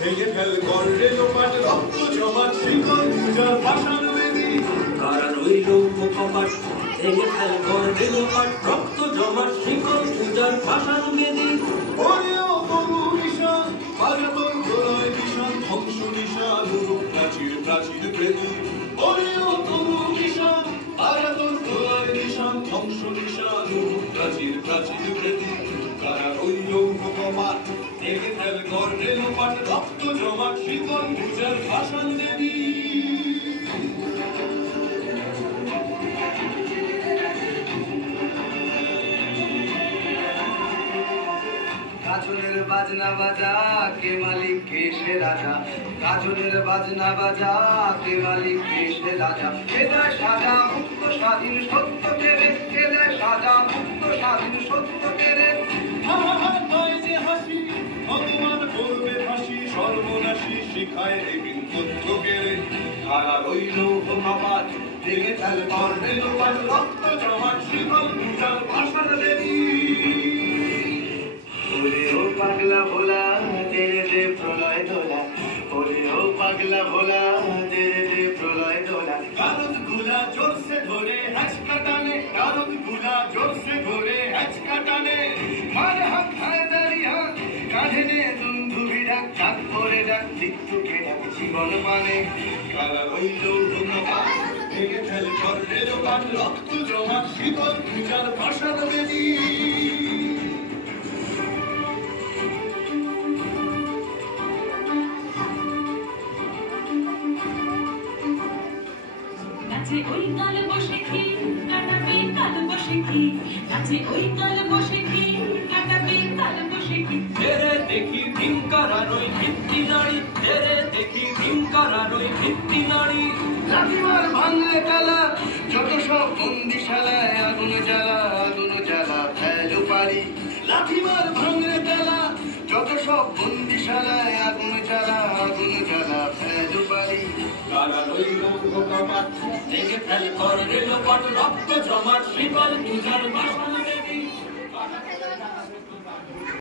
ভেঙে ফেল গর্বে লোপাট রক্ত জমাট শিকল পূজার ভাষার বেদী কারা রইল কপাট ভেঙে ফেল গর্বে লোপাট রক্ত জমাট শিকল পূজার ভাষার বেদী ওরেও তরু নিশান বাজা তোর গলায় নিশান ধ্বংস নিশান প্রাচীর প্রাচীর বেদী ওরেও তরু নিশান বাজা তোর গলায় নিশান ধ্বংস নিশান প্রাচীর প্রাচীর বেদী কারা রইল কপাট ভেঙে ফেল গর্বে লোপাট রক্ত জমাট শিকল পূজার ভাষার বেদী গাজনের বাজনা বাজা কে মালিক কে সে রাজা গাজনের বাজনা বাজা কে মালিক কে সে রাজা কে দেয় সাজা মুক্ত স্বাধীন সত্য কেড়ে কে দেয় সাজা মুক্ত স্বাধীন সত্য কেড়ে নয় যে হাসি ভগবান করবে ফাঁসি সর্বনাশী শিখায় এবিন তথ্য কেড়ে কারা রইল কপাট ভেঙে ফেল গর্বে লোপাট রক্ত জমাট শিকল পূজার ভাষার বেদী ওরে ও পাগলা ভোলা তেরে দে প্রলয় দোলা ওরে ও পাগলা ভোলা তেরে দে প্রলয় দোলা কারণ গুলা জোরসে ধরে হ্যাচকা টানে কারণ গুলা জোরসে ধরে হ্যাচকা টানে মারে হাত খায় দাঁড়ি হাত কাঁধে নে দুন্ধুবি ডাক ডাক করে ডাক মৃত্যুকে ডাক জীবন মানে কারা রইল কপাট ভেঙে ফেল গর্বে লোপাট রক্ত জমাট শিকল পূজার ভাষার বেদী নাচে ওই কাল বসে কি কাটাবে কাল বসে কি নাচে ওই কাল বসে কি কাটাবে কাল বসে কি তেরে দেখি ধিঙ্কারারই ভিত্তি নাড়ি তেরে দেখি ধিঙ্কারারই ভিত্তি নাড়ি লাঠিমার ভাঙলে কালা যত সব বন্দিশালায় আগুন জ্বালা ফেলো পারি লাঠিমার ভাঙলে কালা যত সব বন্দিশালায় আগুন জ্বালা ফেলো পারি কারা রইল কপাট ভেঙে ফেল গর্বে লোপাট রক্ত জমাট শিকল পূজার ভাষার বেদী